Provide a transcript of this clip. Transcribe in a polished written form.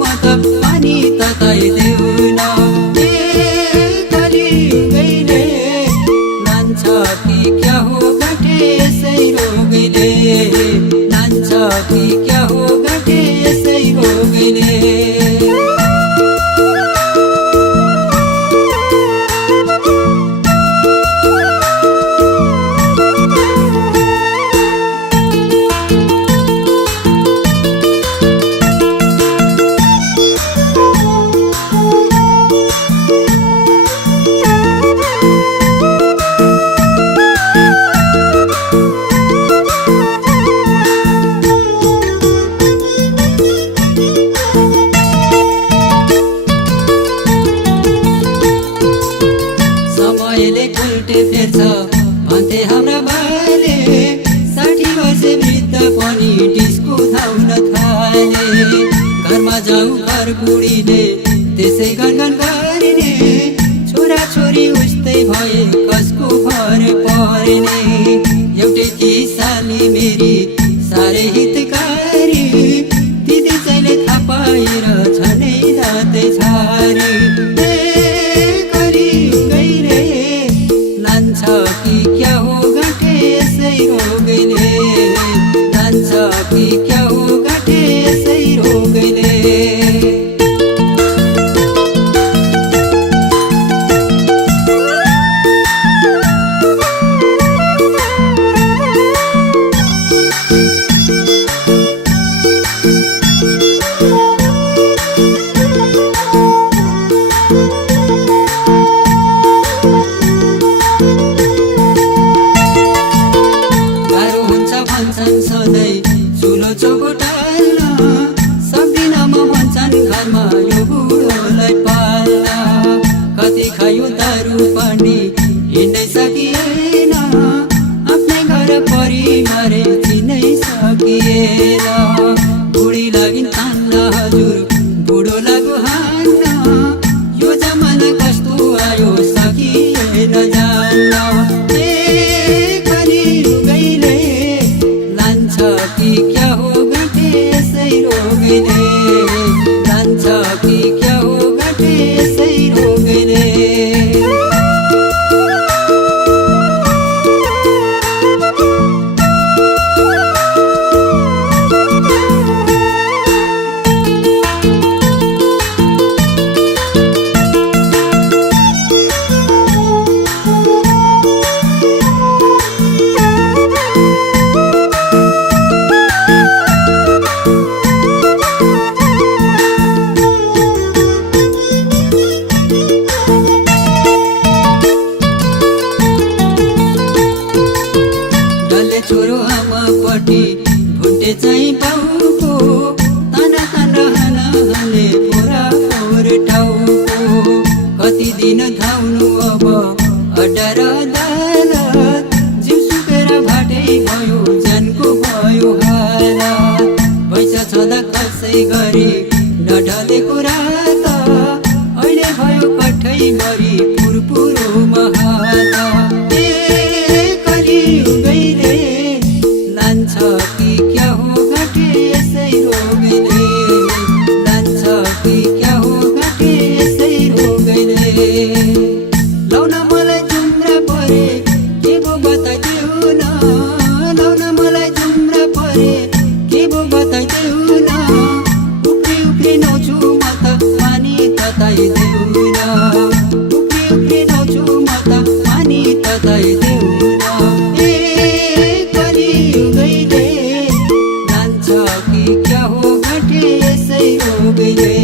म त पानी तताइदेऊ न कलियुगैले लान्छ कि क्या हो घटे यसै रोगले लान्छ कि क्या हो घटे यसै रोगले समयले उल्टे फेर्छ भन्थे हाम्रा बाले 60 वर्ष वृद्ध पनि डिस्को धाउन थाले घरमा जाऊ घर बुढीले त्यसै गनगन गरिने छोरा छोरी उस्तै भए कसको भर पर्ने एउटै किसानी मेरी साह्रै हितकारी दिदी चाहिँले थाहा पाएर झनै रातै छारे लान्छ कि क्या हो घटे यसै रोगले लान्छ कि क्या हो घटे यसै रोगले सधैँ चुलो चौको टाल्न सक्दिन म भन्छन् घरमा यो बुढोलाई पाल्न कति खायो दारू पनि हिँड्नै सकिएन आफ्नै घर परिवारै चिन्नै सकिएन बुढी लागि तान्न हजुर बुढो लाग्यो हान्न यो जमाना कस्तो आयो सकिएन जान्न कि क्या हो घटे यसै रोगले लान्छ कि क्या हो घटे यसै रोगले छोरो आमापट्टि भुटे चाहिँ पाउको ताना ताना हानाले पोरा पोर टाउको कति दिन धाउनु अब अड्डा र अदालत जिउ सुकेर भाटै भयो जानको भयो हालत पैसा छँदा कसै गरी नढलेको रात अहिले भयो कठैभरि पुरपुरो महात कलियुगैले लान्छ कि क्या हो घटे यसै रोगले लान्छ कि क्या हो घटे यसै रोगले लाउन मलाई जुम्रा परे के भो बताइदेऊ न लाउन मलाई जुम्रा परे के भो बताइदेऊ न उफ्री उफ्री नाउँछु म त पानी तताइदेऊ न उफ्री उफ्री नाउँछु म त पानी तताइदेऊ न कि क्या हो घटे यसै रोगले